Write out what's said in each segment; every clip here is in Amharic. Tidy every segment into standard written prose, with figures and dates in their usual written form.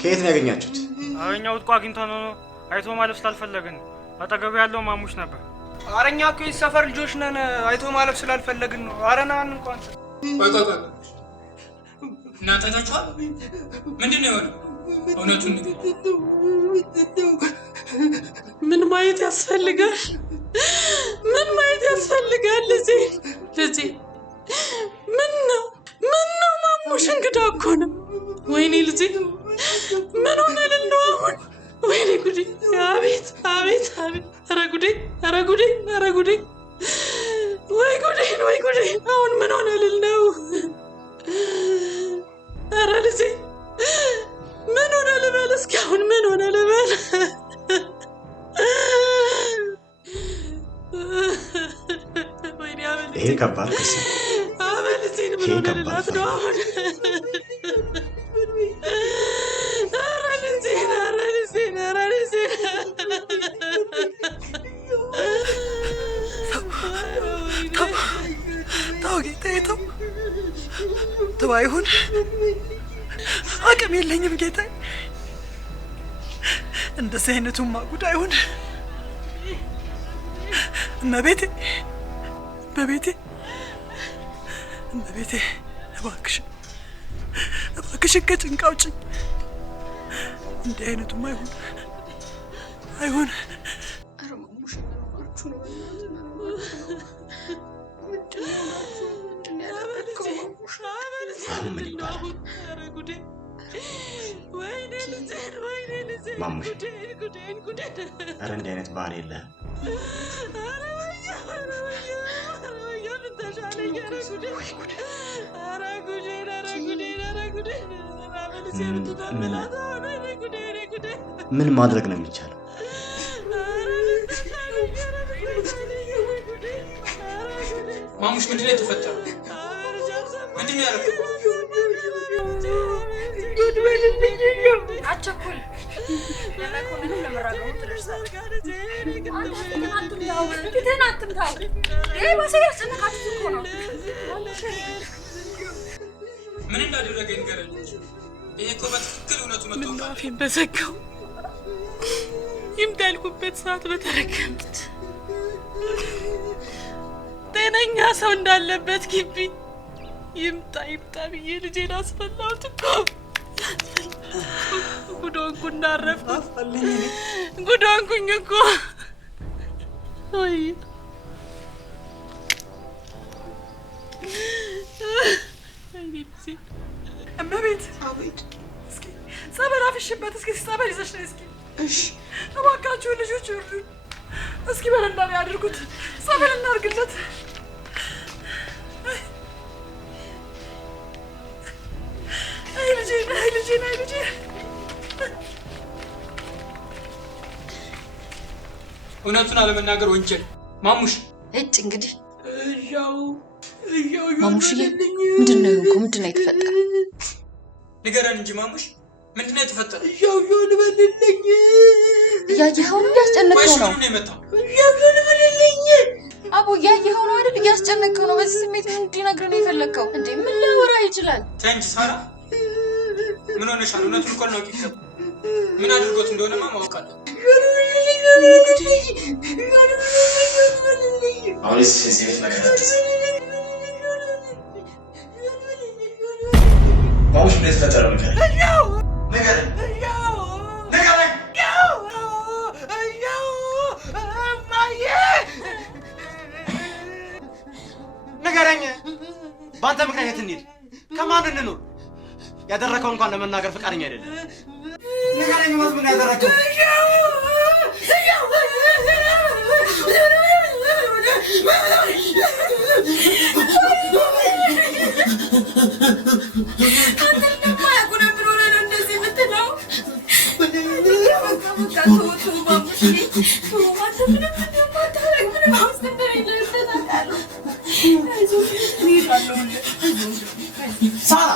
ከየት ነው ያገኛችሁት? አኛው እኮ አግኝተን ነው አይቶ ማለፍ ስላልፈለግን አጠገቡ ያለው ማሙሽ ነበር። አረኛ እኮ የሰፈር ልጆች ነን አይቶ ማለፍ ስላልፈለግን ነው። አረናን እንኳን ቆይ እናንተ ታችኋል? ምንድነው የሆነው? እውነቱን ምን ማየት ያስፈልጋል? ምን ማየት ያስፈልጋል? ልጄ ምን ነው ማሙሽ እንግዳ እኮ ነው። ወይኔ ልጄ ምን ሆነ ልንዶ አሁን? ወይኔ ጉዴ! አቤት አቤት አቤት! ኧረ ጉዴ! ኧረ ጉዴ! ኧረ ጉዴ! ወይ ጉዴ! ወይ ጉዴ! አሁን ምን ሆነ ልል ነው? ኧረ ልጄ ምን ሆነ ልበል? እስኪ አሁን ምን ሆነ ልበል? ወይኔ አበል! ይሄ ከባድ ክስ ነው። አበል! ምን ሆነ ልላት ነው አሁን? አይሆን አቅም የለኝም ጌታዬ። እንደዚህ አይነቱማ ጉድ አይሆን። እመቤቴ እባክሽ ከጭንቅ አውጪኝ። እንዲህ አይነቱማ አይሆን። ኧረ ማሙሽ ምናችሁ ነው? ማሙሽ ኧረ እንዲህ አይነት ባህል የለህም። ምን ማድረግ ነው የሚቻለው? ማሙሽ ምንድን ነው የተፈጠረው? ምንድን ነው ያደረገው? አቸኩል ለመኮንን ለመራገሙ ትደርሳለህ። ፊትህን አትምታው። ይሄ ባሰ ያስጨነቃችሁ እኮ ነው። ምን እንዳደረገ ንገረኝ። ይሄ እኮ በትክክል እውነቱ መጥቶ አፌን በዘጋው ይምጣ ያልኩበት ሰዓት በተረከምኩት ጤነኛ ሰው እንዳለበት ግቢ ይምጣ ብዬ ልጄን አስፈላሁት እኮ። ጉዶንኩና አረፍኩት። ጉዶንኩኝ እኮ። ወይ እመቤት እስኪ ጸበል አፍሽበት። እስኪ ጸበል ይዘሽ ነይ እስኪ። እሺ እባካችሁ ልጆች ይርዱን። እስኪ በረንዳ ላይ አድርጉት። ጸበል እናድርግለት። አይ ልጄ እውነቱን አለመናገር ወንጀል። ማሙሽ እጭ እንግዲህ እያው ማሙሽዬ ምንድን ነው የሆንኩ? ምንድን ነው የተፈጠረ? ንገረን እንጂ ማሙሽ ምንድን ነው የተፈጠረ? እያው ልበልልኝ። እያየኸው ነው? እያስጨነቀው ነው። ነው የመጣው? እያው ልበልልኝ። አቦ እያየኸው ነው አይደል? እያስጨነቀው ነው። በዚህ ስሜት ምን እንዲነግር ነው የፈለግከው? እንዴ ምን ሊያወራ ይችላል? ተይ እንጂ ሳራ፣ ምን ሆነሻል? እውነቱን እኮ ነው ይገባ። ምን አድርጎት እንደሆነማ ማወቅ አለ። አሁንስ እዚህ ቤት መከታተል ማሙሽ ምን የተፈጠረው? ንገረኝ። ንገረኝ። በአንተ ምክንያት እንሂድ። ከማን እንኑር? ያደረከው እንኳን ለመናገር ፈቃደኛ አይደለም። ንገረኝ። ምን ያደረከው? ሳራ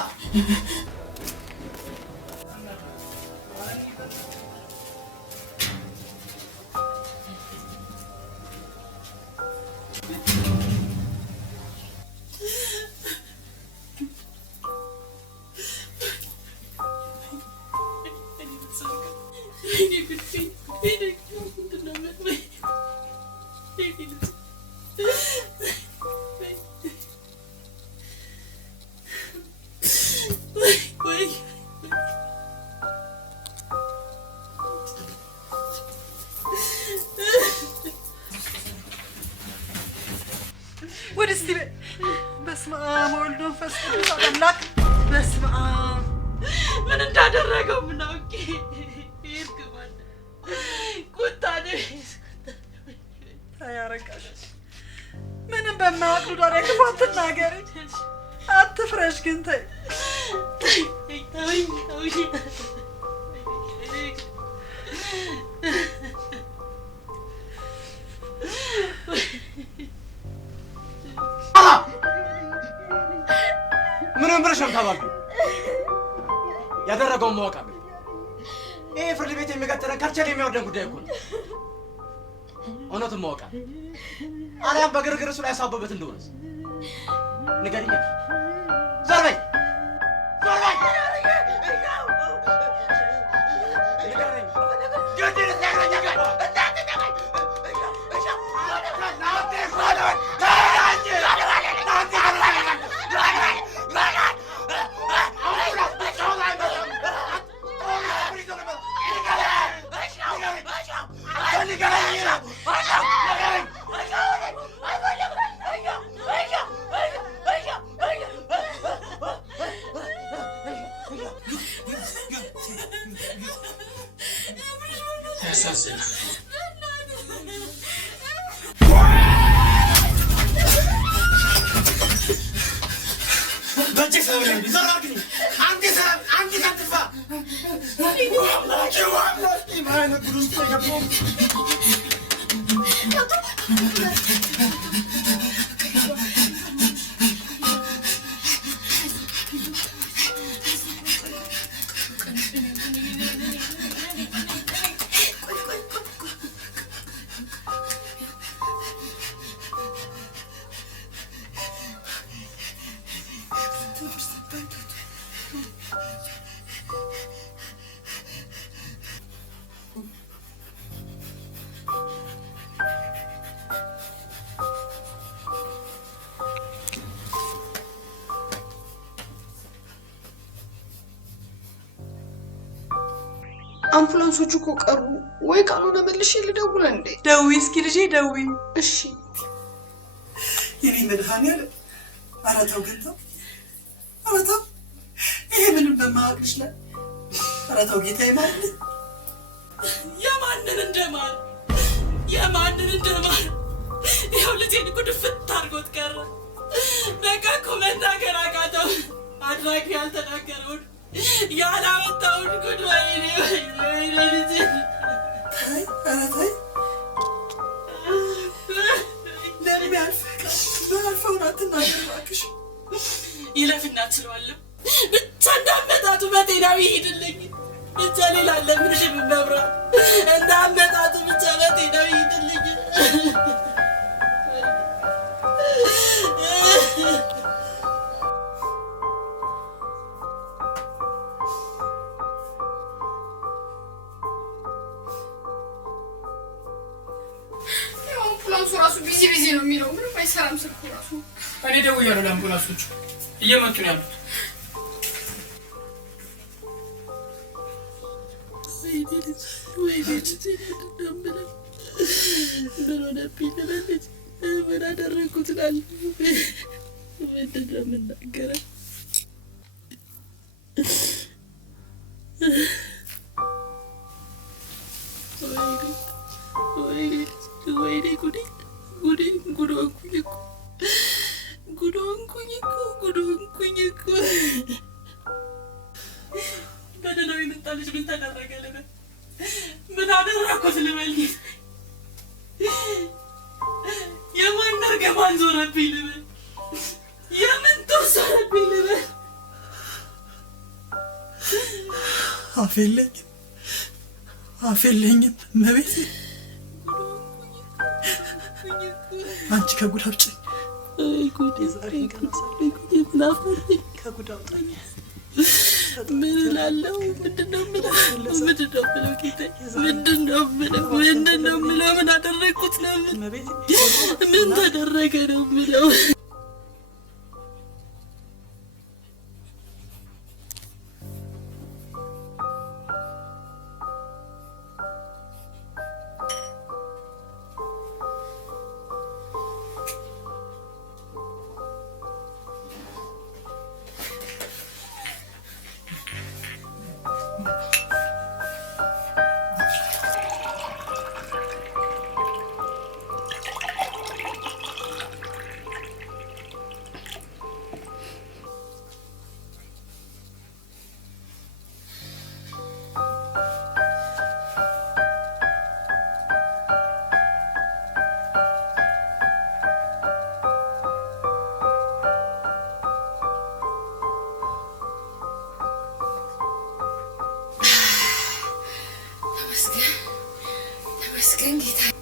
ምን እንዳደረገው ምን አውቄ ይርግማል። ቁጣኔ ታያረጋሽ ምንም በማያውቅ ዳር ክፋት ትናገሪ። አትፍረሽ ግን ተይ። ምንም ብለሽ ነው ታባቢው። ያደረገውን ማወቅ አለ። ይሄ ፍርድ ቤት የሚቀጥለን ከርቸል የሚያወርደን ጉዳይ እኮ ነው። እውነቱን ማወቅ አለ። አሊያም በግርግር እሱ ላይ ያሳበበት እንደሆነስ ንገሪኝ። ዞር በይ ዞር በይ። ያሳዝናል። በጭስ ነው እንዴ? ዘራግኝ አንተ ሰራም አንተ ከጥፋ ዋላኪ ማን ጉዱስ ተገቦ አምቡላንሶቹ እኮ ቀሩ። ወይ ካልሆነ መልሼ ልደውል እንዴ? ደውይ እስኪ ልጄ ደውይ። እሺ የኔ መድኃኒዓለም። ኧረ ተው ግን ተው፣ ኧረ ተው። ይሄ ምንም በማያውቅሽ ላይ ኧረ ተው ጌታዬ። ማለት የማንን እንደማር ይኸው ልጄን እኮ ድፍት አድርጎት ቀረ። በቃ እኮ መናገር አቃተው። አድራጊ ያልተናገረውን ያላወጣውን ጉድ። ወይኔ ልጄ። ተይ ኧረ ተይ። ለሚያልፈውን አትናገር እባክሽ። ይለፍና ትለዋለሁ። ብቻ እንዳመጣጡ በጤናዊ ይሄድልኝ። ብቻ ሌላ ለምንሽ መብራት እንዳመጣጡ ብቻ በጤናዊ ይሄድልኝ። አምቡላንሱ ራሱ ቢዚ ነው የሚለው። ምንም አይሰራም ስልኩ ራሱ። እኔ ደውያለሁ ለአምቡላንሶቹ፣ እየመጡ ነው ያሉት። ምን አደረግኩት እላለሁ። ምንድን ነው የምናገረው? ወይኔ ጉድ ሆንኩኝ እኮ። በደህናው የመጣ ልጅ ምን ተደረገ ልበል? ምን አደረኩት ልበል? የማን እርግማን ዞረብኝ ልበል? የምን ተወሰረብኝ ልበል? አፍ የለኝም መቤት። አንቺ ከጉድ አውጪኝ። ዛሬ ከጉድ አውጣኝ። ምን እላለሁ? ምንድን ነው የምለው? ጌታዬ? ምንድን ነው የምለው? ምን አደረግኩት ነው? ምን ተደረገ ነው የምለው? ተመስገን ጌታዬ።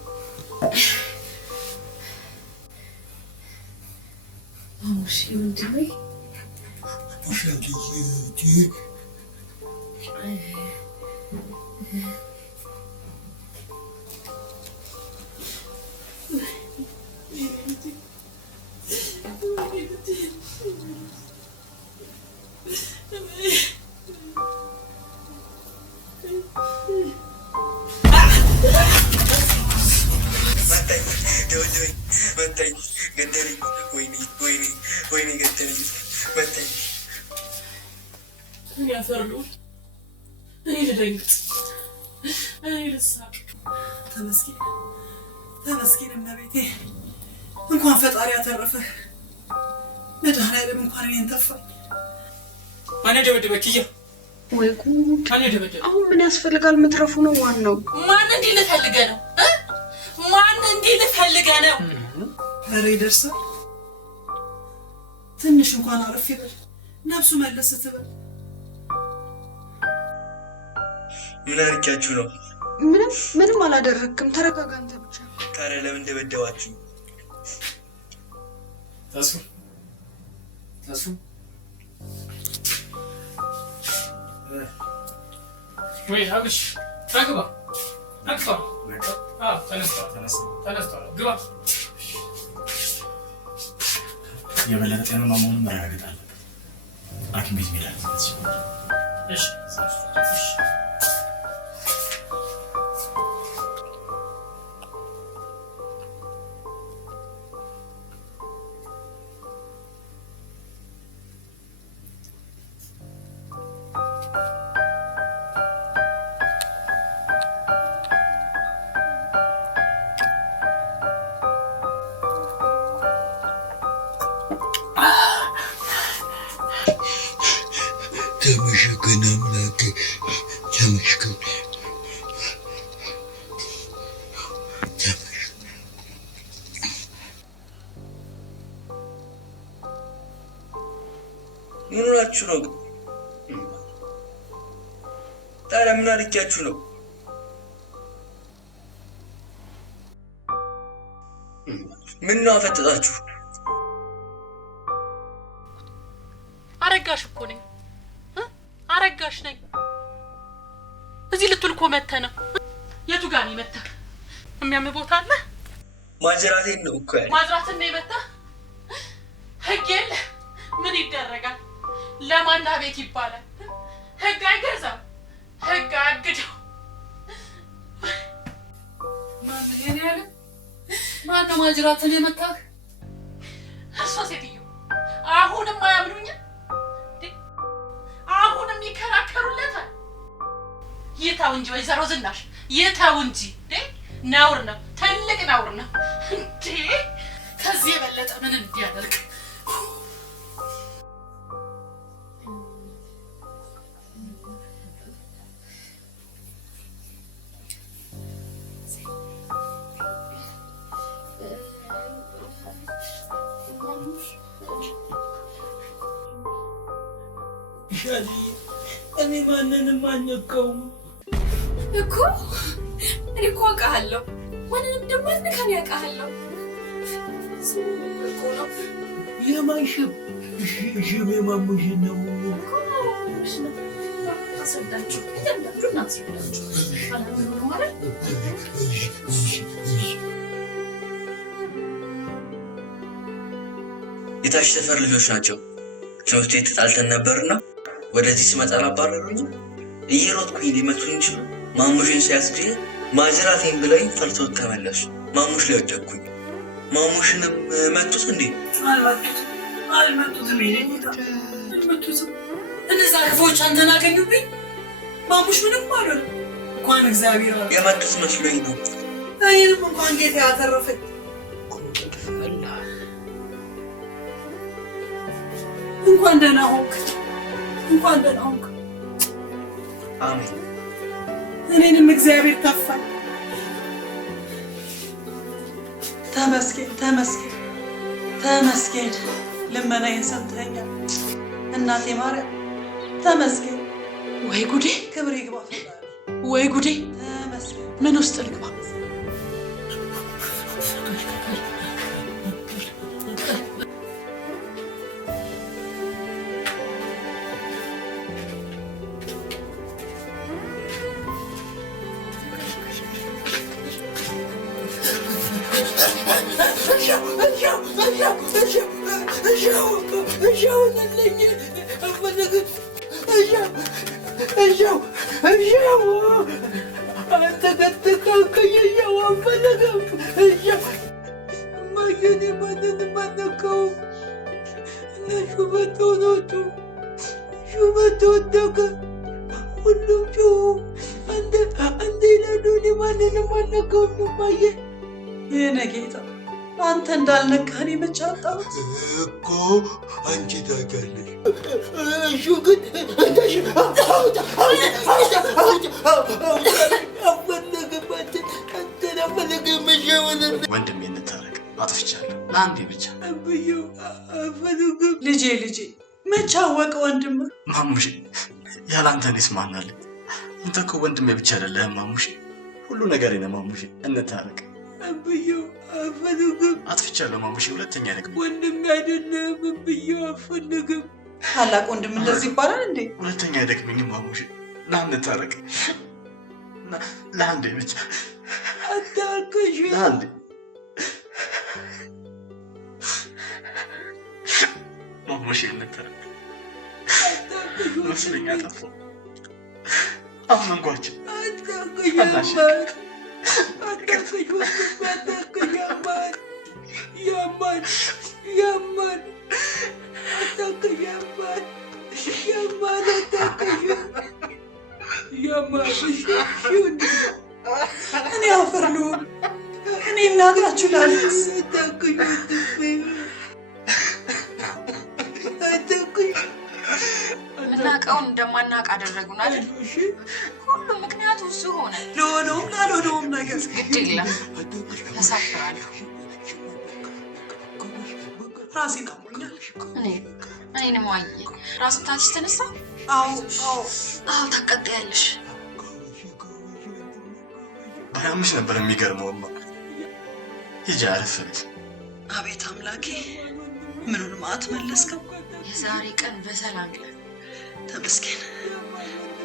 ማሙሽ ወንድሜ እኔ አፈርሉ፣ እኔ ልደንግጥ፣ እኔ ልሳቅ። ተመስገን እመቤቴ። እንኳን ፈጣሪ ያተረፈ መድኃኒዓለም እንኳን እኔን ተፋኝ። ማን ደበደበ ኪያ? ወይ ጉድ! ማን ደበደበ? አሁን ምን ያስፈልጋል? መትረፉ ነው ዋናው። ማን እንዲህ ፈልገህ ነው? ማን እንዲህ ፈልገህ ነው? ኧረ ይደርሳል። ትንሽ እንኳን አረፍ ይበል፣ ነፍሱ መለስ ትበል። ምን አርቂያችሁ ነው? ምንም አላደረክም። ተረጋጋ አንተ ብቻ። ታዲያ ለምን ደበደባችሁ? ታሱ ወይ አብሽ አግባ ተነስቷል ግባ። የበለጠ ጤናማ መሆኑን መረጋገጥ አለብን። ሐኪም ቤት መሄድ አለበት። እሺ ተመስገን አምላኬ ተመስገን። ምን ሆናችሁ ነው? ታዲያ ምን አድርጊያችሁ ነው? ምን ነው አፈጠጣችሁ? አረጋሽ እኮ ነኝ አረጋሽ ነኝ። እዚህ ልትውል እኮ መተህ ነው። የቱ ጋር ነው የመተህ? የሚያምህ ቦታ አለ? ማጅራቴን ነው እኮ ያለ። ማጅራትን ነው የመተህ? ህግ የለ ምን ይደረጋል? ለማና ቤት ይባላል። ህግ አይገዛም፣ ህግ አያግደው። ማን ያለ? ማነው ማጅራትን የመታህ? እሷ ሴትዮ አሁንም አያምኑኝም። አሁንም ይከራከሩለታል። ይታው እንጂ ወይዘሮ ዝናሽ ይታው እንጂ ነውር ነው፣ ትልቅ ነውር ነው እንዴ! ከዚህ የበለጠ ምን እንዲያደርግ እኔ ማንንም አልነካውም እኮ። እኔ እኮ አውቃለሁ። ማንንም ደግሞ አትነካም፣ ያውቃለሁ እኮ ነው። የማይሽብ ሽብ የማሙሽ ነው። አስረዳችሁ እያንዳንዱ እናስረዳችሁ አላምኑ ማለት የታች ሰፈር ልጆች ናቸው። ትምህርት ቤት ተጣልተን ነበርና ወደዚህ ስመጣ አባረሩኝ። እየሮጥኩኝ ሊመቱኝ ይችላል። ማሙሽን ሲያስገኝ ማጅራቴን ብለኝ ፈርተውት ተመለሱ። ማሙሽ ላይ ወደቅኩኝ። ማሙሽንም መቱት እንዴ? አልመቱትም። አልመቱትም። እነዛ ክፎች አንተን አገኙብኝ። ማሙሽ ምንም አልሆነ። እንኳን እግዚአብሔር የመቱት መስሎኝ ነው። እኔንም እንኳን ጌታ ያተረፈኝ። እንኳን ደህና ሆንክ። እንኳን ደህና ሆንክ። አሜን። እኔንም እግዚአብሔር ተፋኝ። ተመስገን ተመስገን ተመስገን። ልመናዬን ሰምተኸኛል እናቴ ማርያም፣ ተመስገን። ወይ ጉዴ! ክብር ይግባ። ወይ ጉዴ! ተመስገን። ምን ውስጥ ልግባ? አንተ ይላሉ ማንንም አልነካውም እማዬ። የኔ ጌታ አንተ እንዳልነካህን የመጫጣሁት እኮ አንቺ ታውቂያለሽ። እሹ ግን ወንድሜ እንታረቅ፣ አጥፍቻለሁ ለአንዴ ብቻ። ልጄ መቼ አወቀ ወንድም? ማሙሽ ያላንተ እኔስ ማን አለኝ? አንተ እኮ ወንድሜ ብቻ አይደለህም ማሙሽ፣ ሁሉ ነገሬ ነህ ማሙሽ። እንታረቅ። አጥፍቻለሁ ማሙሽ፣ ሁለተኛ አይደግም። ወንድሜ አይደለም ብዬው አልፈልግም። ታላቅ ወንድም እንደዚህ ይባላል እንዴ? ሁለተኛ አይደግምኝም ማሙሽ፣ ና እንታረቅ፣ ለአንዴ ብቻ አታልቅሽ። ለአንዴ ማሙሽ እንታረቅ። መስለኝ አጠፋሁ፣ አመንኳቸው። እኔ አፈር ልሁን፣ እኔ እናታችሁ ላለቅስ። ምናውቀውን እንደማናውቅ አደረጉን አይደል? ሁሉም ምክንያቱ እሱ ሆነ። ለሆነውም ላልሆነውም ነገር ግድ የለም ተሳፍራለሁ። ራሴን አሞኛል። እኔንም አየ ራስ ምታትሽ ተነሳ። አዎ ታቀጥያለሽ። ባያምሽ ነበር የሚገርመውማ። ሂጂ አረፍ በይ። አቤት አምላኬ፣ ምኑን ማት መለስከው። የዛሬ ቀን በሰላም ይላል።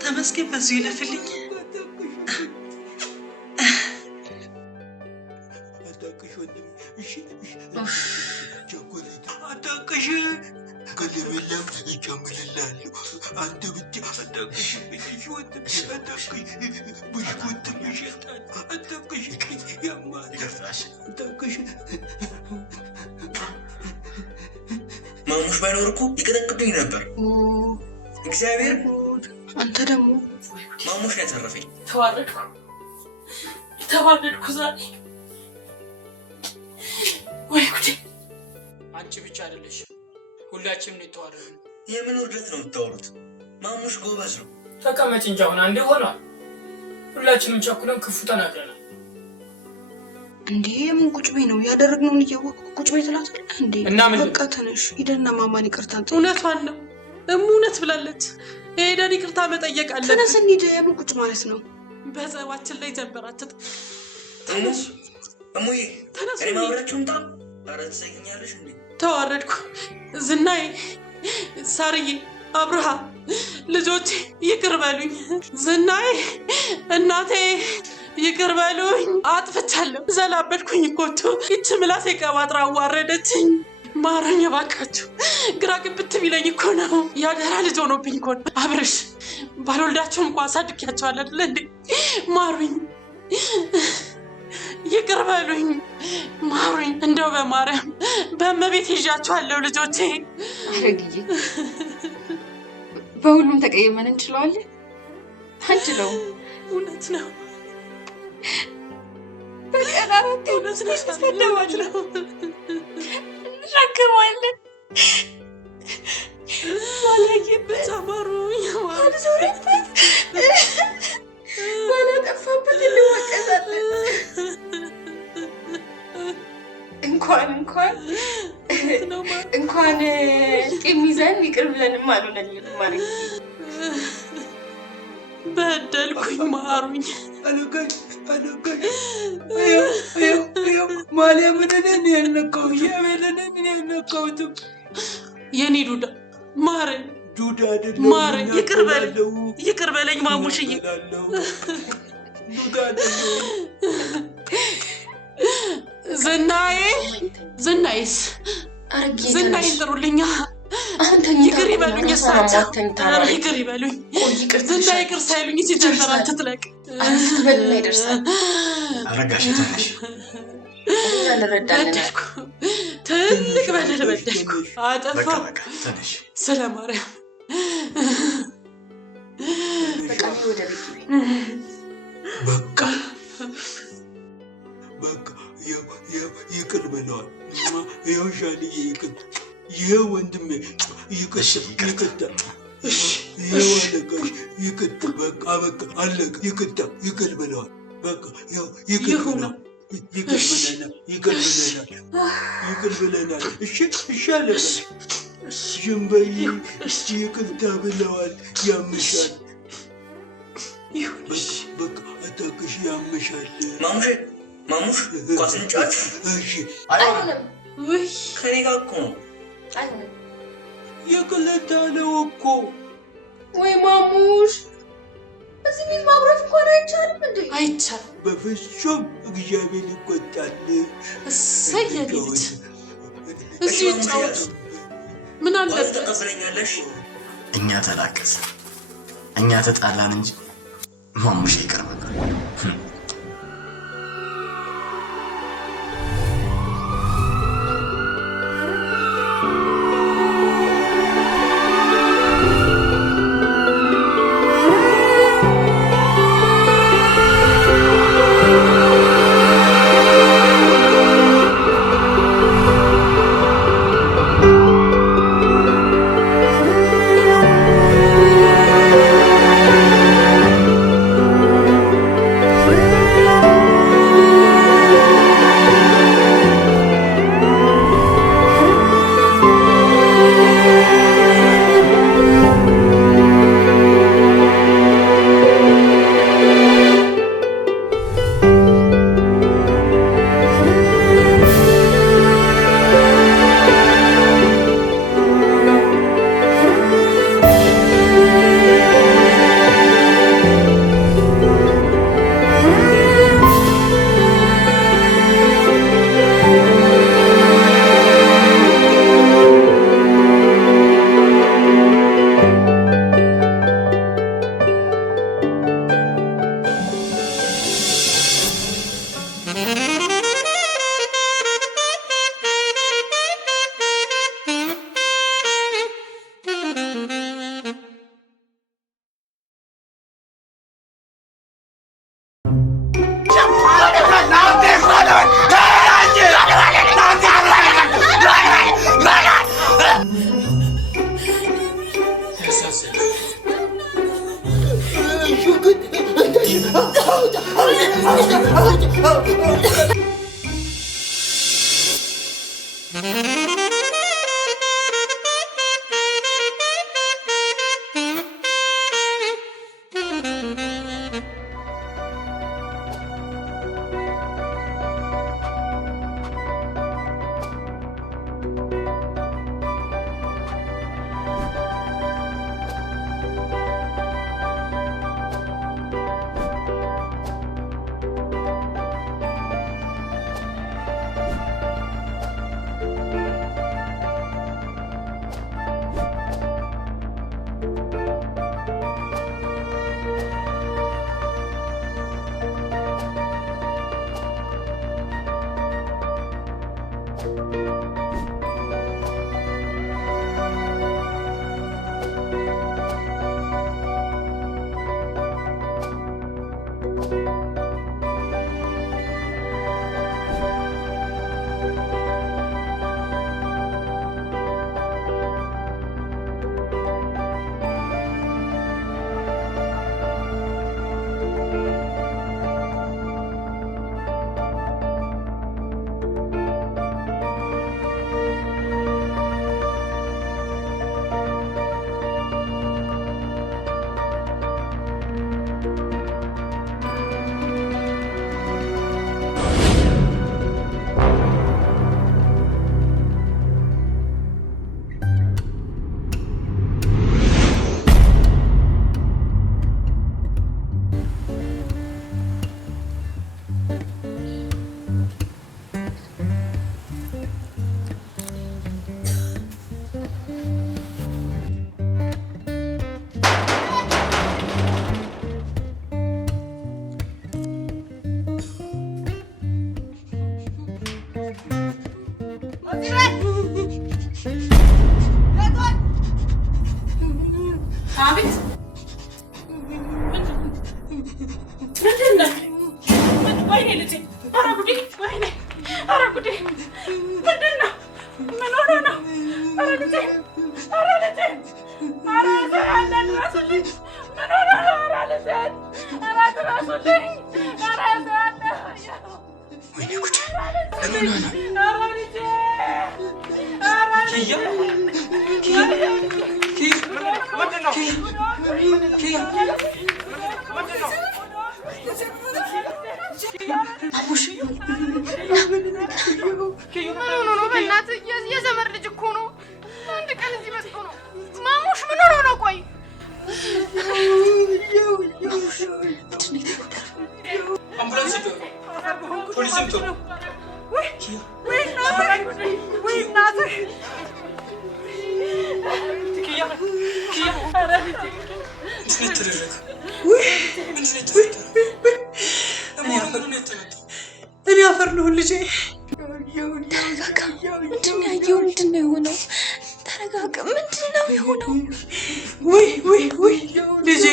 ተመስገን፣ በዚሁ ይለፍልኝ። አታቅሽ ከለበላም እጨምርልሃለሁ። አንተ ብቻ አታቅሽ ብዬሽ ወጥሽ። አታቅሽ ብሽኩትም ይሸጣል። አታቅሽ ያማል። አታቅሽ ማሙሽ ባይኖር እኮ ይቀጠቅጡኝ ነበር። እግዚአብሔር አንተ ደግሞ ማሙሽ ነው ያተረፈኝ። ተዋረድኩ ዛሬ። ወይ ጉዴ! አንቺ ብቻ አይደለሽ፣ ሁላችንም ነው የተዋረድን። የምን ውርደት ነው የምታወሩት? ማሙሽ ጎበዝ ነው። ተቀመጭ እንጂ አሁን አንዴ ሆኗል። ሁላችንም ቸኩለን ክፉ ተናግረናል። እንዴ ምን ቁጭ በይ ነው ያደረግነውን እያወቅሁ ቁጭ በይ ትላታለህ እንዴ? እና ምን በቃ ተነሽ ሂደና ማማን ይቅርታ ጠይቅ። እውነቷን ነው እውነት ብላለች። ሄደን ይቅርታ መጠየቅ አለብን። ተነስ እንሂድ። የምን ቁጭ ማለት ነው? በጸባችን ላይ ጀንበራችት። ተነስ እሙዬ፣ ተነስ። እኔ ማብራችሁን ጣም። ኧረ ትሰይኛለሽ እንዴ? ተዋረድኩ። ዝናዬ፣ ሳርዬ፣ አብርሃ ልጆቼ ይቅር በሉኝ። ዝናዬ፣ እናቴ ይቅር በሉኝ። አጥፍቻለሁ። ዘላበድኩኝ እኮ ይቺ ምላሴ ቀባጥራ አዋረደችኝ። ማረኝ እባካችሁ። ግራ ግብት ቢለኝ እኮ ነው። ያደራ ልጅ ሆኖብኝ እኮ ነው። አብርሽ ባልወልዳቸውም እንኳ አሳድጊያቸዋለሁ አይደል እንዴ? ማሩኝ፣ ይቅር በሉኝ፣ ማሩኝ። እንደው በማርያም በእመቤት ይዣቸዋለሁ ልጆቼ። አረግዬ በሁሉም ተቀየመን እንችለዋለን? አንችለውም። እውነት ነው። በቀን አራት እውነት ነው። እውነት ነው። እንሻከማለን። ባላየበት ተማሩኝ። ባልዞረበት ባላጠፋበት እንወቀሳለን። እንኳን ቂም ይዘን ይቅር ብለንም አልሆነልንም ማለት በደልኩኝ፣ ማሩኝ። ማርያምን ያልነካው ሻቤልን ያልነካውትም የኔ ዱዳ ማረኝ፣ ዱዳ አይደለም ማረኝ። ይቅር በለኝ ማሙሽዬ። ዱዳ አይደለም። ዝናዬስ ዝናዬን ጥሩልኛ። ይቅር ይበሉኝ፣ እሳቸው ይቅር ይበሉኝ። ዝና ይቅር ሳይሉኝ ሲጀመራል ትጥለቅ በልና ይደርሳል። አረጋሽ ትንሽ በደልኩ፣ ትልቅ በደል በደልኩ፣ አጠፋሁ። ትንሽ ስለ ማርያም በቃ ወደ ቤት ይሄ ወንድሜ ይቅርታ ይሄው አለቃሽ ይቅርታ በቃ አለቀ ይቅር ብለዋል በቃ ያው ይቅር ብለናል እሺ አለቃሽ ዝም በይ ይቅርታ ብለዋል ያምሻል በቃ አታውቅሽ ያምሻል ማሙሽ ኳስ እንጫወት አይሆንም ውይ ከኔ ጋር እኮ ነው አይሆንም የቅለታ ነው እኮ ወይ ማሙሽ እዚህ ቤት ማብራት እንኳን አይቻልም እንዴ አይቻልም በፍጹም እግዚአብሔር ይቆጣል እሰይ የኔ ልጅ እዚሁ ይጫወቱ ምን አለበት ተቀበለኛለሽ እኛ ተላቀሰ እኛ ተጣላን እንጂ ማሙሽ ይቅር በቃ ወይኔ ልጄ፣ ወይኔ! ኧረ ጉዴ! ምንድን ነው? ምን ሆነ ወይኔ ጉድ! ምን ሆነ? ኪያ ማሙሽ ምን ሆኖ ነው? በእናትህ የዘመድ ልጅ እኮ ነው። አንድ ቀን እዚህ መጥቶ ነው። ማሙሽ ምን ሆኖ ነው? ቆይ አምቡላንስ ይጥሩ፣ ፖሊስም ጥሩ። ወይ እናትህ ኪያ ምንድን ተደረገ? እኔ አፈር ነው ልጄ። ተረጋጋ። ምንድን ነው ያየው? ምንድን ነው የሆነው? ተረጋጋ። ምንድን ነው የሆነው? ወይ ልጄ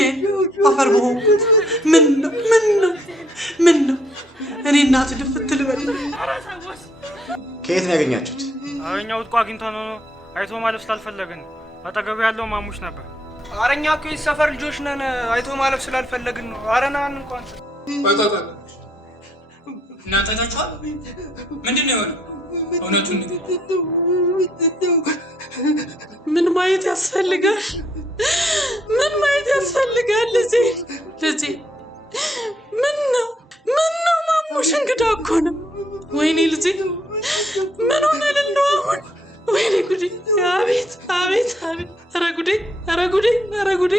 አፈር በሆንኩት። ምን ነው እኔ እናት ድፍት ልበል። ከየት ነው ያገኛችሁት? እኛ ውጥቆ አግኝተን ነው። አይቶ ማለፍ ስላልፈለግን አጠገቡ ያለው ማሙሽ ነበር። ኧረ እኛ እኮ የሰፈር ልጆች ነን። አይቶ ማለፍ ስላልፈለግን ነው። ኧረ ና እንኳን ቆይ እናንተ ታችኋል? ምንድን ነው የሆነው? እውነቱን ንገር። ምን ማየት ያስፈልጋል? ምን ማየት ያስፈልጋል? ልጄ ምን ነው ማሙሽ እንግዳ እኮ ነው። ወይኔ ልጄ ምን ሆነ ልንደው አሁን? ወይኔ ጉዴ! አቤት! ኧረ ጉዴ!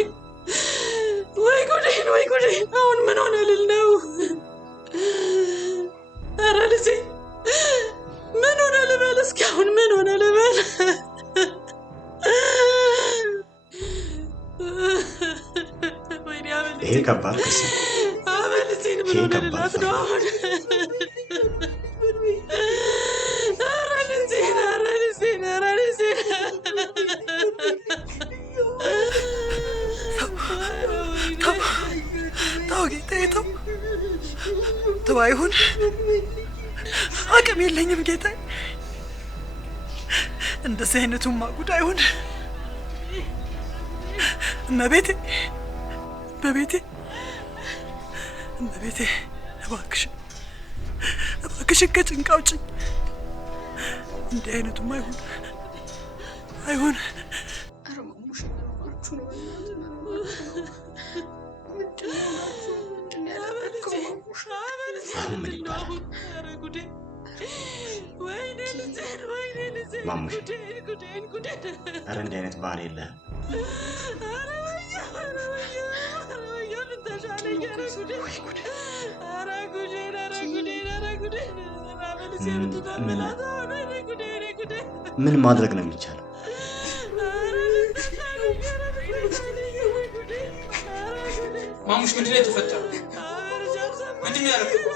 ወይ ጉዴ! አሁን ምን ሆነ ልል ነው? ኧረ ልጄ ምን ሆነ ልበል? እስኪ አሁን ምን ሆነ ልበል? ወይኔ አበል! ይሄ ከባድ ክስ ነው። አበል! ልጄን ምን ሆነ ልላት ነው አሁን? ተው ጌታዬ ተው። አይሁን፣ አቅም የለኝም ጌታዬ። እንደዚህ አይነቱማ ጉድ አይሁን። እመቤቴ እባክሽን ከጭንቅ አውጪኝ። እንዲህ አይነቱማ አይሁን። ኧረ ማሙሽ ምናችሁ ነው? አሁን ምን ይባላል? ማሙሽ ኧረ እንዲህ አይነት ባህል የለህም። ምን ማድረግ ነው የሚቻለው? ማሙሽ ምንድን ነው የተፈጠረው? ምንድን ነው ያደረገው?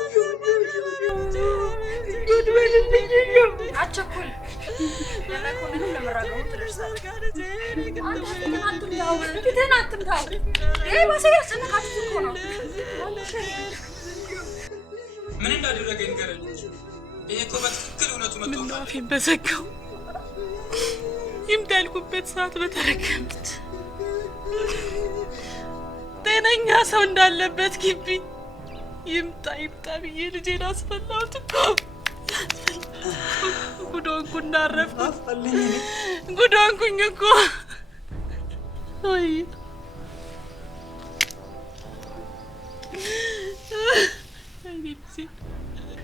አትቸኩል። ለመኮንኑ ለመራገሙ ትደርሳለህ። ፊትህን አትምታው። ይሄ ባሰ ያስጨነቃችሁት እኮ ነው። ምን እንዳደረገ ንገረኝ። ይሄ እኮ በትክክል እውነቱ መጥቶ አፌን በዘጋው ይምጣ ያልኩበት ሰዓት በተረከምት ጤነኛ ሰው እንዳለበት ግቢ ይምጣ ብዬ ልጄን አስፈላሁት እኮ። ጉዶንኩና አረፍኩት። ጉዶንኩኝ እኮ። ወይ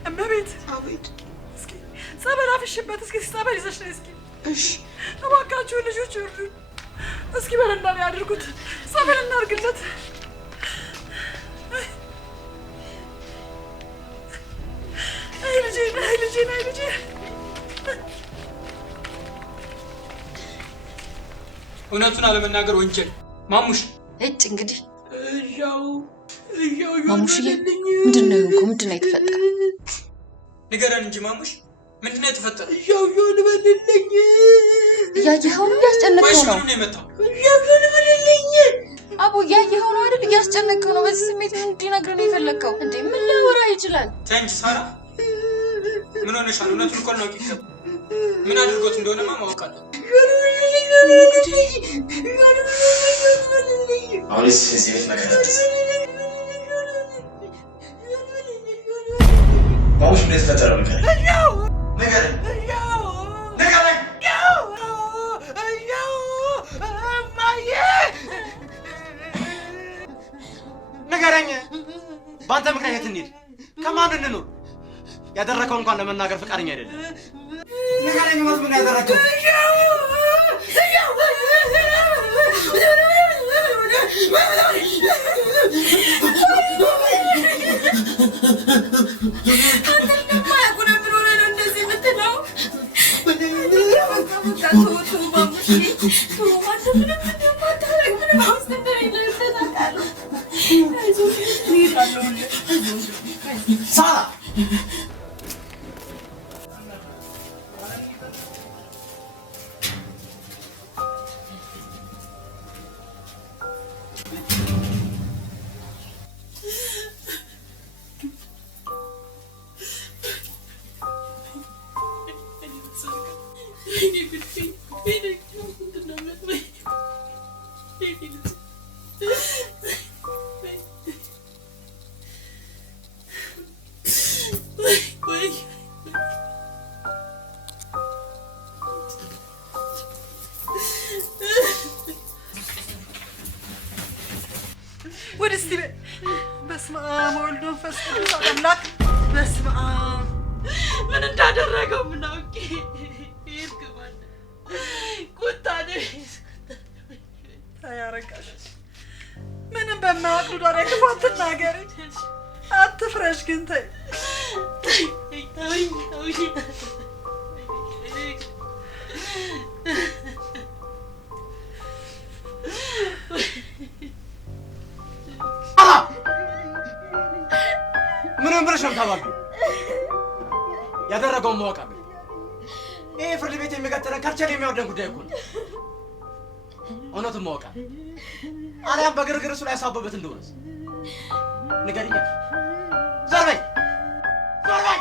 እመቤት! አቤት! እስኪ ጸበል አፍሽበት። እስኪ ጸበል ይዘሽ ነይ እስኪ። እሺ እባካችሁ ልጆች ይርዱን። እስኪ በረንዳ ላይ አድርጉት። ጸበል እናድርግለት። አይ ልጄ! እውነቱን አለመናገር ወንጀል። ማሙሽ እጭ እንግዲህ እያው ማሙሽዬ ምንድን ነው የሆንኩ? ምንድን ነው የተፈጠረ? ንገረን እንጂ ማሙሽ፣ ምንድን ነው የተፈጠረ? እያው ልበልልኝ። እያየኸው ነው? እያስጨነቀው ነው። ምኑን ነው የመታው? እያው ልበልልኝ። አቦ እያየኸው ነው አይደል? እያስጨነቀው ነው። በዚህ ስሜት ምን እንዲነግርህ ነው የፈለግከው? እንዴ ምን ሊያወራ ይችላል? ተይ እንጂ ሳራ፣ ምን ሆነሻል? እውነቱን እኮ ልናውቅ ይገባል። ምን አድርጎት እንደሆነማ ማወቅ አለብን። አሁንስ እዚህ ቤት ነገር አዲስ ማሙሽ ምን የተፈጠረው ንገረኝ። ንገረኝ ንገረኝ። በአንተ ምክንያት የት እንሂድ? ከማን እንኑር? ያደረከው እንኳን ለመናገር ፈቃደኛ አይደለም። ንገረኝ። ምን ያደረከው? ሳራ በስመ አብ ወወልድ ወመንፈስ ቅዱስ አምላክ በስመ አብ ምን እንዳደረገው ምን አውቄ ይርግማል ቁጣ ነው ታያረጋሽ ምንም በማያውቅ ዳር ክፋት ትናገሪ አትፍረሽ ግን ተይ ምንም ብለሽ ነው ታባቢው ያደረገውን ማወቅ አለ። ይሄ ፍርድ ቤት የሚቀጥለን ከርቸሌ የሚያወርደን ጉዳይ እኮ ነው። እውነቱን ማወቅ አለ። አሊያም በግርግር እሱ ላይ ያሳበበት እንደሆነስ ንገሪኝ። ዞር በይ ዞር በይ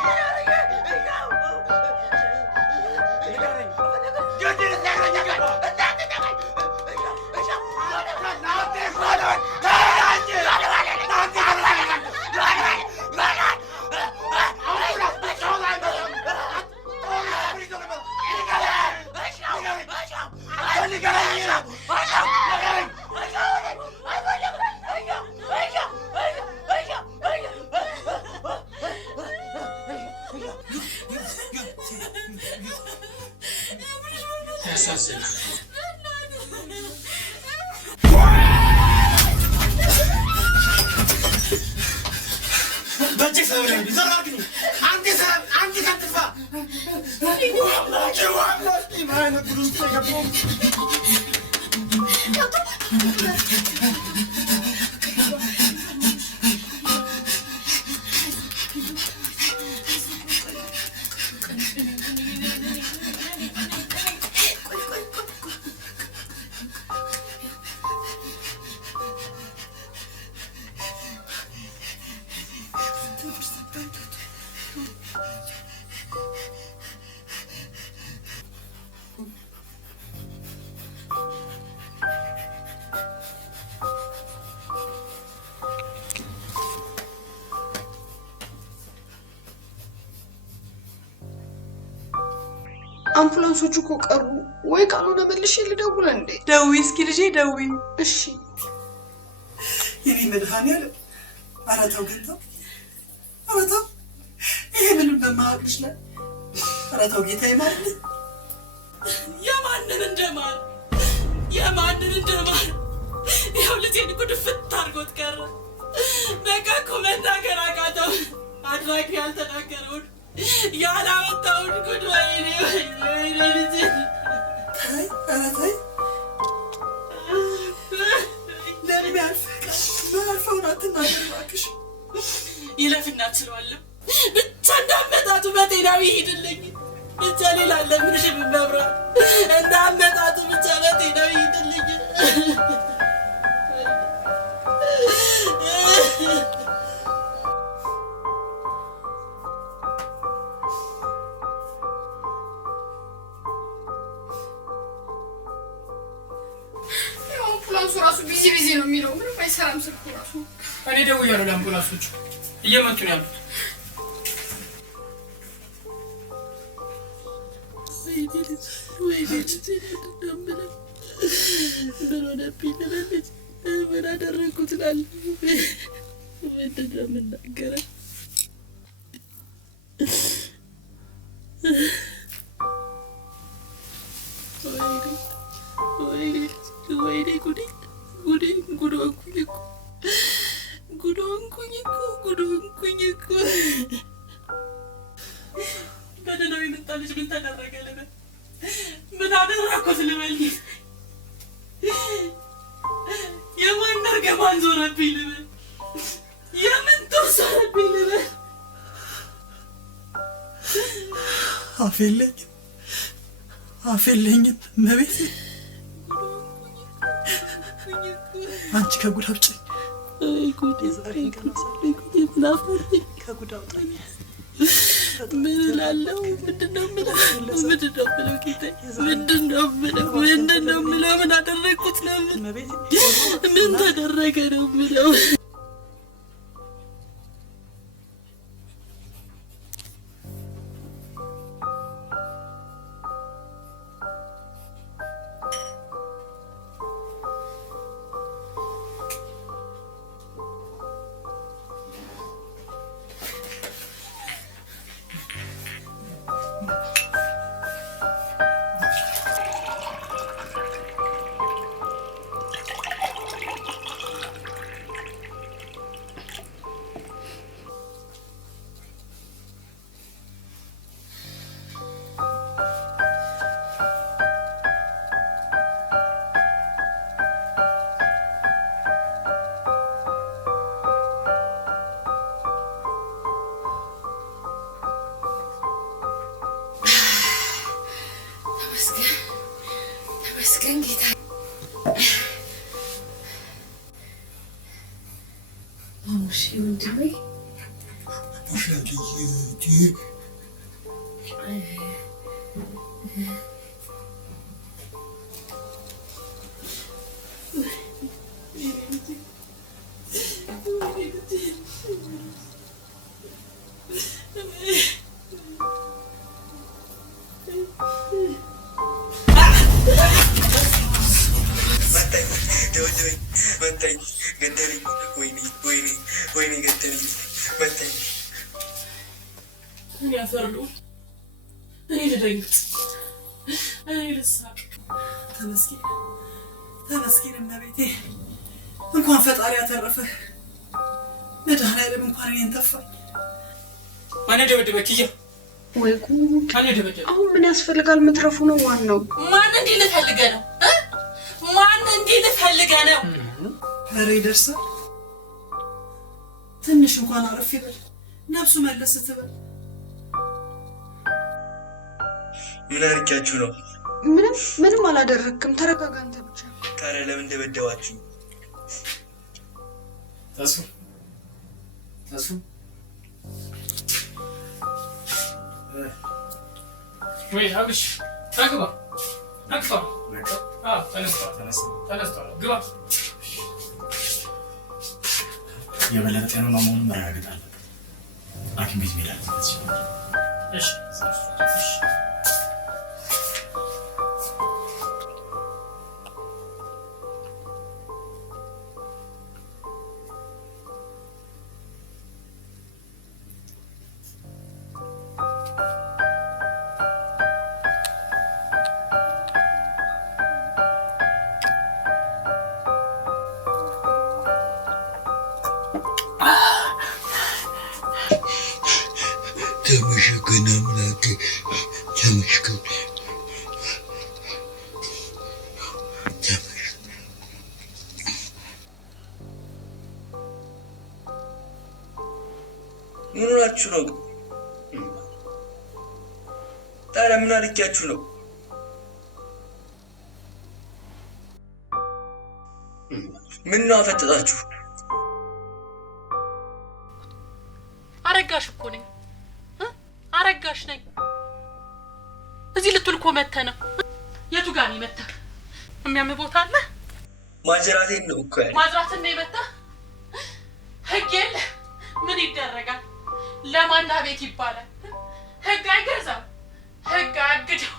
አምቡላንሶቹ እኮ ቀሩ። ወይ ካልሆነ መልሼ ልደውል እንዴ? ደውይ እስኪ ልጄ ደውይ። እሺ የኔ መድኃኒዓለም ኧረ ተው ግን ተው፣ ኧረ ተው። ይሄ ምንም በማያውቅሽ ላይ ኧረ ተው ጌታዬ ማለት የማንን እንደማር ይኸው ልጄን እኮ ድፍት አድርጎት ቀረ። በቃ እኮ መናገር አቃተው። አድራጊ ያልተናገረውን ያላወጣውን ጉድ ወይኔ ልጄ ተይ ኧረ ተይ ለሚያልፈውን አትናገር እባክሽ። ይለፍና እችለዋለሁ ብቻ እንዳመጣጡ በጤናዊ ይሄድልኝ ብቻ ሌላ ለምንሽ መብራት እንዳመጣጡ ብቻ በጤናዊ ይሄድልኝ። ቢዚ ነው የሚለው ምንም አይሰራም ስልኩ ራሱ። እኔ ደውያለሁ ለአምቡላንሶቹ እየመጡ ነው ያሉት። ምን አደረኩት እላለሁ። ምንድን ነው የምናገረው? ወይኔ ጉድ ሆንኩኝ እኮ። ምንድን ነው የመጣልሽ? ምን ተደረገ ልበል? ምን አደረኩት ልበል? የማን እርግማን ዞረብኝ ልበል? የምን ጦር ዞረብኝ ልበል? አፍ የለኝም እመቤቴ። አንቺ ከጉድ አውጪኝ። ዛሬ ከጉድ አውጣኝ። ምን እላለሁ? ምንድን ነው የምለው? ጌታዬ? ምንድን ነው የምለው? ምን አደረግኩት ነው? ምን ተደረገ ነው የምለው? ተመስገን ጌታ። ማሙሽ ወንድሜ መታኝ፣ ገደለኝ። ወይኔ ገደለኝ፣ መታኝ። እኔ አፈርሉ፣ እኔ ልደንግጥ፣ እኔ ልሳቅ። ተመስገን እመቤቴ። እንኳን ፈጣሪ ያተረፈ። መድኃኒዓለም እንኳን እኔን ተፋኝ። ማን ደበደበ? ኪያ ወይ ጉድ! ማን ደበደበ? አሁን ምን ያስፈልጋል? መትረፉ ነው ዋናው። ማን እንዲህ ፈልገህ ነው? ማን እንዲህ ፈልገህ ነው? ኧረ ይደርሳል። ትንሽ እንኳን አረፍ ይበል፣ ነፍሱ መለስ ትበል። ምን አድርጊያችሁ ነው? ምንም አላደረግክም። ተረጋጋ አንተ ብቻ። ታዲያ ለምን ደበደባችሁ? ተሱ ወይ አብሽ አግባ። ተነስቷል። ግባ። የበለጠ ጤናማ መሆኑን መረጋገጥ አለብን። ሐኪም ቤት መሄድ አለበት። እሺ ተመስገን አምላኬ፣ ተመስገን። ምን ሆናችሁ ነው? ታዲያ ምን አድርጊያችሁ ነው? ምን ነው አፈጠጣችሁ? አረጋሽ እኮ ነኝ። አረጋሽ ነኝ። እዚህ ልትውል እኮ መተህ ነው። የቱ ጋር ነው መተህ? የሚያምህ ቦታ አለ? ማጅራቴን ነው እኮ ያለ። ማጅራትን ነው የመታ? ህግ የለ ምን ይደረጋል? ለማና ቤት ይባላል። ህግ አይገዛም፣ ህግ አያግደው።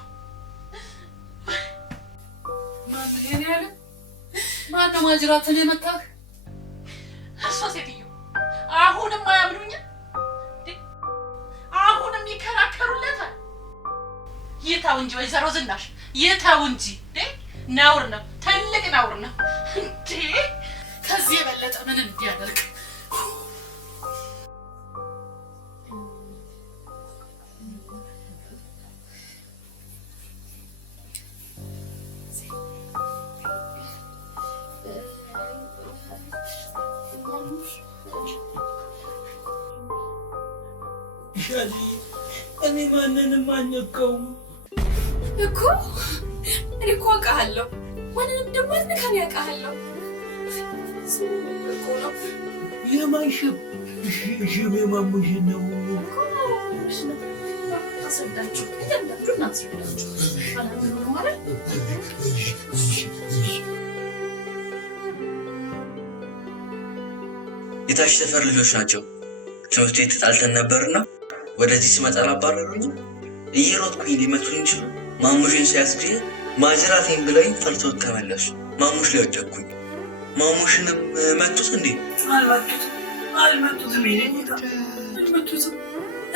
ማን ያለ? ማነው ማጅራትን የመታህ? እሷ ሴትዮ አሁንም አያምኑኝም። አሁንም ይከራከሩለታል። ይታው እንጂ ወይዘሮ ዝናሽ ይታው እንጂ ነውር ነው፣ ትልቅ ነውር ነው እንዴ! ከዚህ የበለጠ ምን እንዲያደርግ ሻሊ እኔ ማንንም አልነካውም እኮ። እኔ እኮ አውቃለሁ፣ ማንንም ደግሞ አትነካም ያውቃለሁ እኮ ነው። የማን ሽብ? ሽብ የማሙሽ ነው እኮ። አስረዳችሁ፣ እያንዳንዱን እናስረዳችሁ። አላምን ነው ማለት የታች ሰፈር ልጆች ናቸው። ትምህርት ቤት ተጣልተን ነበርና ወደዚህ ስመጣ አባረሩኝ። እየሮጥኩኝ ሊመቱኝ ይችላል። ማሙሽን ሲያስግሬ ማጅራቴን ብለውኝ ፈርተውት ተመለሱ። ማሙሽ ላይ ወደቅኩኝ። ማሙሽንም መቱት እንዴ? አልመቱትም። አልመቱትም።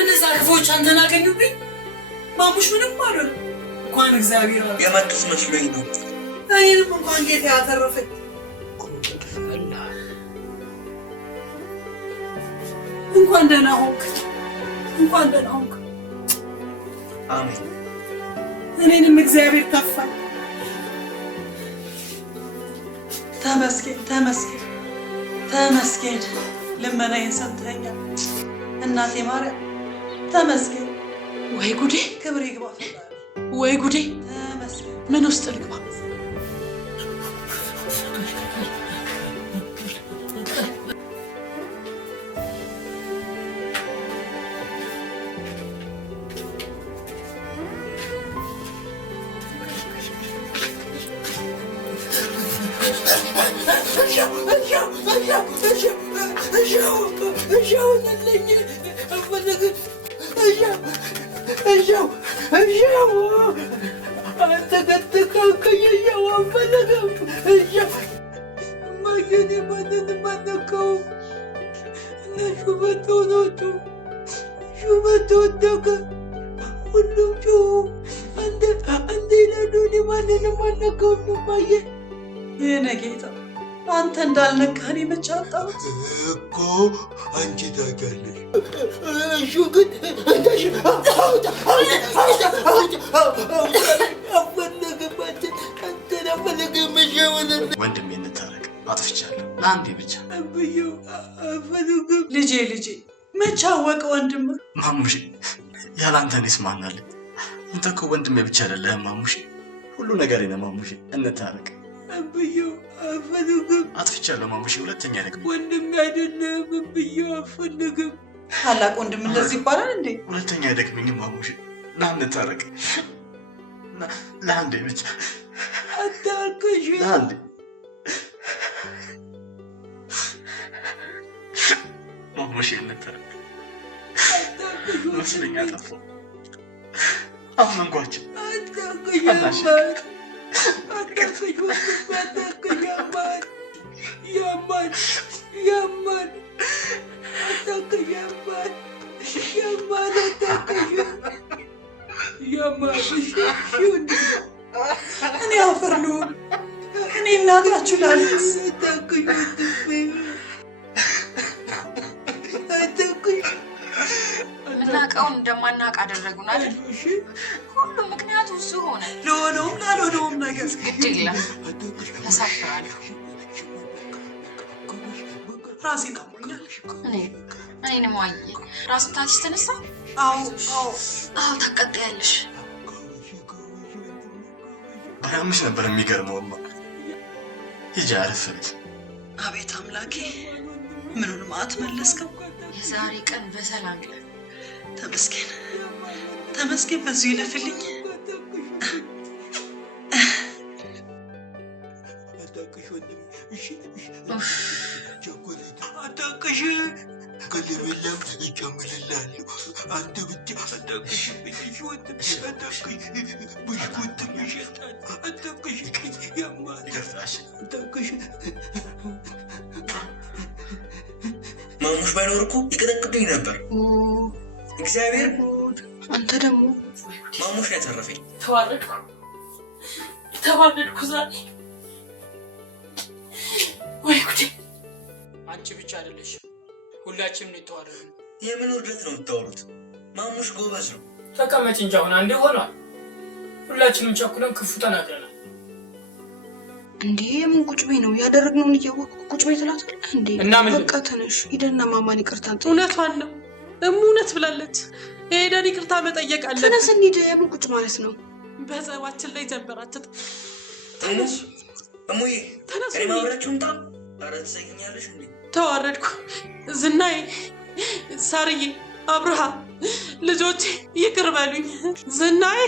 እነዛ ክፎች አንተን አገኙብኝ። ማሙሽ ምንም አልሆነ። እንኳን እግዚአብሔር የመቱት መስሎኝ ነው። እኔንም እንኳን ጌታ ያተረፈኝ። እንኳን ደህና ሆንክ፣ እንኳን ደህና ሆንክ። አሜን። እኔንም እግዚአብሔር ተፋኝ። ተመስገን ተመስገን ተመስገን። ልመናዬን ሰምተኸኛል እናቴ ማርያም፣ ተመስገን። ወይ ጉዴ! ክብር ይግባ። ወይ ጉዴ! ተመስገን። ምን ውስጥ ልግባ? የኔ ጌታ አንተ እንዳልነካህን የመጫጣሁት እኮ አንቺ ታውቂያለሽ። እሹ ግን ወንድሜ እንታረቅ፣ አጥፍቻለሁ ለአንዴ ብቻ። ልጄ ልጄ መቼ አወቀ ወንድም? ማሙሽ ያላንተ እኔስ ማን አለኝ? አንተ እኮ ወንድሜ ብቻ አይደለህም ማሙሽ፣ ሁሉ ነገሬ ነህ ማሙሽ። እንታረቅ። አጥፍቻለሁ ማሙሽ፣ ሁለተኛ አይደግም። ወንድሜ አይደለም ብዬው አልፈልግም። ታላቅ ወንድም እንደዚህ ይባላል እንዴ? ሁለተኛ አይደግምኝም ማሙሽ፣ ና እንታረቅ። ለአንዴ ብቻ አታልቅሽ። ለአንዴ ማሙሽ እንታረቅ። መስለኝ አጠፋሁ። አመንኳቸው። አታልቅሽ ያማን ያማን አታልቅሽ ያማን ያማን አታልቅሽ ያማን። እኔ አፈር ልሆን እኔ እናታችሁ ላለቅስ። አታልቅሽ አታልቅሽ። ምናውቀውን እንደማናውቅ አደረጉን አይደል? ሁሉም ምክንያቱ እሱ ሆነ። ለሆነውም ላልሆነውም ነገር ግድ የለም ተሳፍራለሁ። ራሴን አሞኛል። እኔንም አየ ራስ ምታትሽ ተነሳ። አዎ ታቃጥያለሽ። ባያምሽ ነበር የሚገርመውማ። ሂጂ አረፍ በይ። አቤት አምላኬ ምኑን ማት መለስከው። የዛሬ ቀን በሰላም ይላል። ተመስገን ተመስገን። በዚሁ ይለፍልኝ። አታውቅሽ ወንድሜ ቸኮሌት አታቅሽ ከለበላም እጨምርልሃለሁ። አንተ ብቻ አታቅሽ ብሽወት አታቅሽ ብሽኩት ይሸጣል። አታቅሽ ያማል አታቅሽ። ማሙሽ ባይኖር እኮ ይቀጠቅጡኝ ነበር። እግዚአብሔር አንተ ደግሞ ማሙሽ ነው ያተረፈኝ። ተዋረድኩ ዛሬ። ወይ ጉዴ! አንቺ ብቻ አይደለሽ፣ ሁላችንም ነው የተዋረድነው። የምን ውርደት ነው የምታወሩት? ማሙሽ ጎበዝ ነው። ተቀመጭ እንጂ አሁን አንዴ ሆኗል። ሁላችንም ቸኩለን ክፉ ተናግረናል። እንዴ ምን ቁጭ በይ ነው ያደረግነውን እያወቅሁ ቁጭ በይ ትላታለህ እንዴ? በቃ ተነሽ ሂደና ማማን ይቅርታ እንጠይቅ። እውነቷን ነው እውነት ብላለች። ሄደን ይቅርታ መጠየቅ አለብን። ተነስ እንሂድ። የምን ቁጭ ማለት ነው? በጸባችን ላይ ጀንበራችት። ተነስ እሙዬ፣ እኔ ማብራችሁ እንጣ። ኧረ ትዘጊኛለሽ እንዴ? ተዋረድኩ። ዝናዬ፣ ሳርዬ፣ አብርሃ ልጆቼ ይቅር በሉኝ። ዝናዬ፣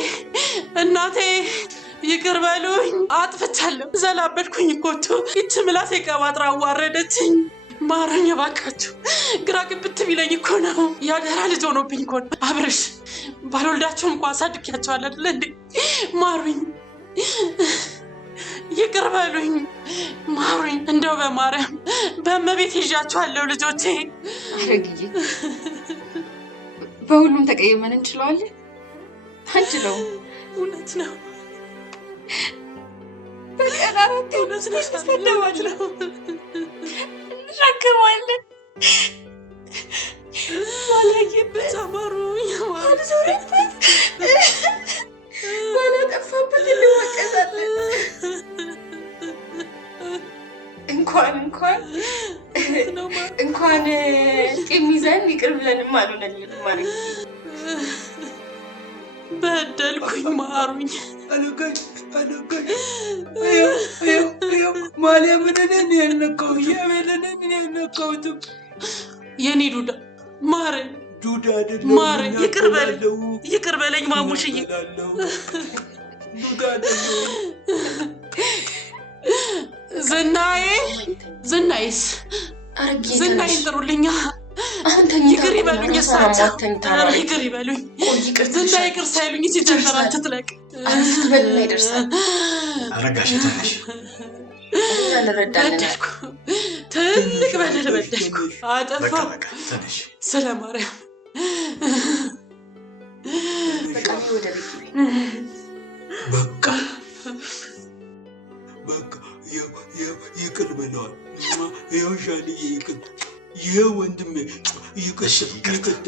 እናቴ ይቅር በሉኝ። አጥፍቻለሁ። ዘላበድኩኝ እኮ ይቺ ምላሴ ቀባጥራ አዋረደችኝ። ማረኝ እባካችሁ። ግራ ግብት ቢለኝ እኮ ነው። ያደራ ልጅ ሆኖብኝ እኮ ነው። አብረሽ ባልወልዳቸውም እንኳ አሳድጊያቸዋለሁ አይደል እንዴ? ማሩኝ፣ ይቅር በሉኝ፣ ማሩኝ። እንደው በማርያም በእመቤት ይዣቸዋለሁ ልጆቼ። አረግዬ በሁሉም ተቀየመን እንችለዋለን? አንችለውም። እውነት ነው። በቀን አራት እውነት ነው። ተሰደዋለሁ እንሻከማለን። ባላየበት ተማሩኝ ባልዞረበት ባላጠፋበት እንወቀሳለን። እንኳን ቂም ይዘን ይቅር ብለንም አልሆነልንም ማለት በደልኩኝ፣ ማሩኝ። ማርያምን ያልነካው ሻቤልንን ያልነካውትም የኔ ዱዳ ማረኝ፣ ዱዳ አይደለም ማረኝ። ይቅር በለኝ ማሙሽዬ። ዱዳ አይደለም። ዝናዬስ ዝናዬን ጥሩልኛ። ይቅር ይበሉኝ፣ እሳቸው ይቅር ይበሉኝ። ዝና ይቅር ሳይሉኝ ሲጀመራችሁ ትለቅ በልና ይደርሳል። አረጋሽ ትንሽ በደልኩ፣ ትልቅ በደል በደልኩ፣ አጠፋሁ። ስለ ማርያም በቃ ይቅር ብለዋል። ይኸው ሻልዬ ይቅር፣ ይኸው ወንድሜ ይቅር፣ ይቅርታ፣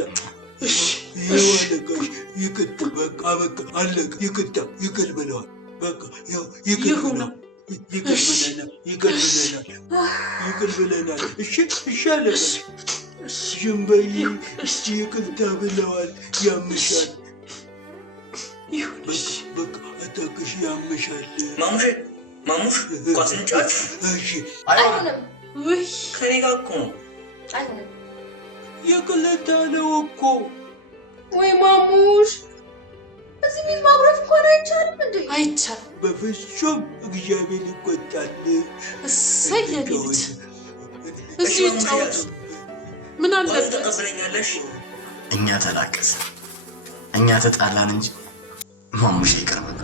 ይኸው አለቃሽ ይቅር፣ በቃ በቃ አለቀ። ይቅርታ፣ ይቅር ብለዋል። በቃ ይኸው ይቅር ብለዋል። ይቅር ብለናል። እሺ አለቃሽ ዝም በይ እስቲ። ይቅርታ ብለዋል። ያምሻል። በቃ አታውቅሽ፣ ያምሻል። ማሙሽ ኳስ እንጫወት። አይሆንም። ከኔ ጋር እኮ ነው። አይሆንም። የቅለታ ነው እኮ። ወይ ማሙሽ፣ እዚህ ቤት ማብራት እንኳን አይቻልም እንዴ? አይቻልም በፍጹም። እግዚአብሔር ይቆጣል። እሰይ የኔ ልጅ እዚሁ ይጫወቱ። ምን አለበት? ተቀበለኛለሽ? እኛ ተላቀስን፣ እኛ ተጣላን እንጂ ማሙሽ ይቅር በል።